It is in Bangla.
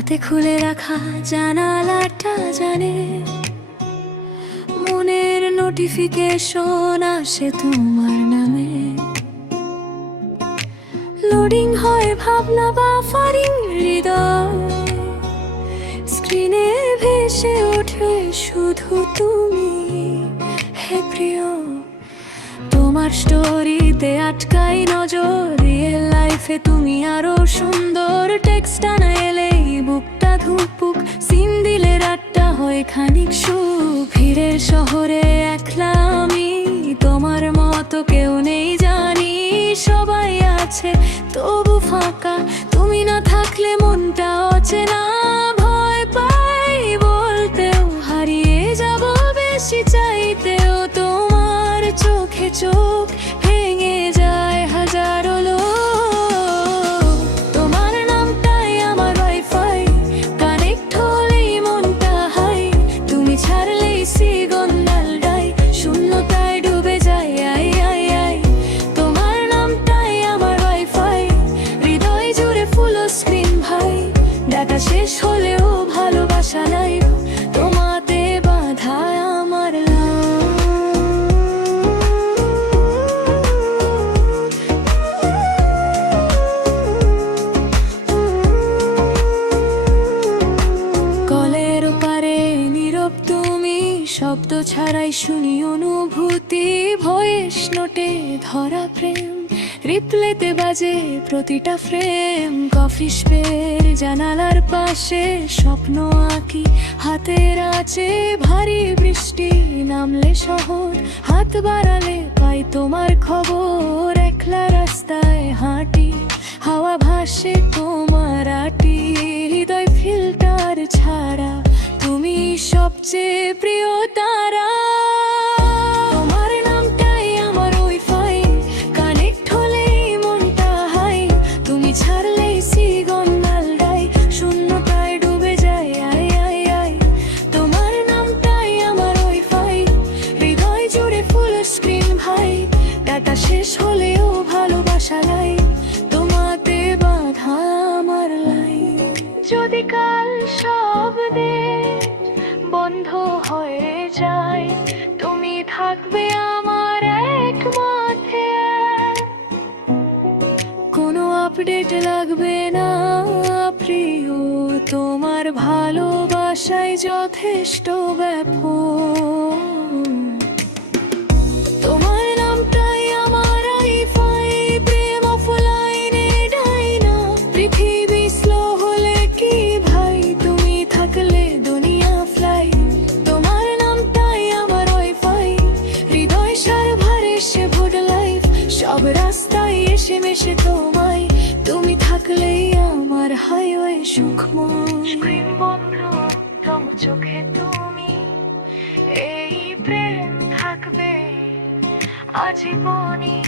রাতে খুলে রাখা জানালাটা জানে, মনের নোটিফিকেশন আসে তোমার নামে। লোডিং হয় ভাবনা বা ফারিং হৃদয়, স্ক্রিনে ভেসে ওঠে শুধু তুমি। হে প্রিয়, তোমার স্টোরিতে আটকাই নজর, রিয়েল লাইফে তুমি আরো সুন্দর। টেক্সট না এলেই বুকটা ধুকপুক, সিন দিলে রাতটা হয় খানিক সুখ। ভিড়ের শহরে একলা আমি, তোমার মতো কেউ নেই জানি। সবাই আছে তবু ফাঁকা, তুমি না থাকলে মনটা অচেনা। ভয় পাই বলতেও, হারিয়ে যাব বেশি চাইতেও। তোমার চোখে চোখ ভেঙে যায় হাজারো লোক। তোমার নামটাই আমার ওয়াইফাই, কানেক্ট হলেই মনটা হাই। তুমি ছাড়লেই সিগন্যাল ডাই, শূন্যতায় ডুবে যায়। তোমার নামটাই আমার ওয়াইফাই, হৃদয় জুড়ে ফুল স্ক্রিন ভাই। ডাটা শেষ হলেও ভালোবাসা নাই, তোমাতে বাঁধা আমার কলের পারে নীরব তুমি, শব্দ ছাড়াই শুনি অনুভূতি। ভয়েস নোটে ধরা প্রেম, রিপ্লেতে বাজে প্রতিটা ফ্রেম। কফি স্পের জানালার পাশে স্বপ্ন আঁকি হাতের আছে। ভারী বৃষ্টি নামলে শহর, হাত বাড়ালে পাই তোমার খবর। একলা রাস্তায় হাঁটি, হাওয়া ভাসে তোমার আটি। হৃদয় ফিল্টার ছাড়া তুমি সবচেয়ে প্রিয় তারা। তোমার নামটাই আমার ওয়াইফাই, কানেক্ট হলেই মনটা হাই। তুমি ছাড়লেই সিগন্যাল ডাই, শূন্যতায় ডুবে যায়। তোমার নামটাই আমার ওয়াইফাই, হৃদয় জুড়ে ফুল স্ক্রিন ভাই। ডাটা শেষ হলেও ভালোবাসা লাই, তোমাতে বাঁধা আমার লাই। যদি কাল সব বন্ধ হয়ে যায়, তুমি থাকবে আমার এক মাঠে। কোনো আপডেট লাগবে না প্রিয়, তোমার ভালোবাসায় যথেষ্ট ব্যাপক। তোমার নামটাই আমার ওয়াইফাই, প্রেম অফলাইনে ডাই না। পৃথিবী স্লো হলে কি ভাই, তুমি থাকলে দুনিয়া ফ্লাই। তোমার নামটাই আমার ওয়াইফাই, হৃদয় সার্ভারে সে ভোট লাইফ। সব রাস্তায় এসে মেশে তোমায়, তুমি থাকলেই আমার হাইওয়ে সুখময়। স্ক্রিন বন্ধ, তম চোখে তুমি, এই প্রেম থাকবে আজীবনই।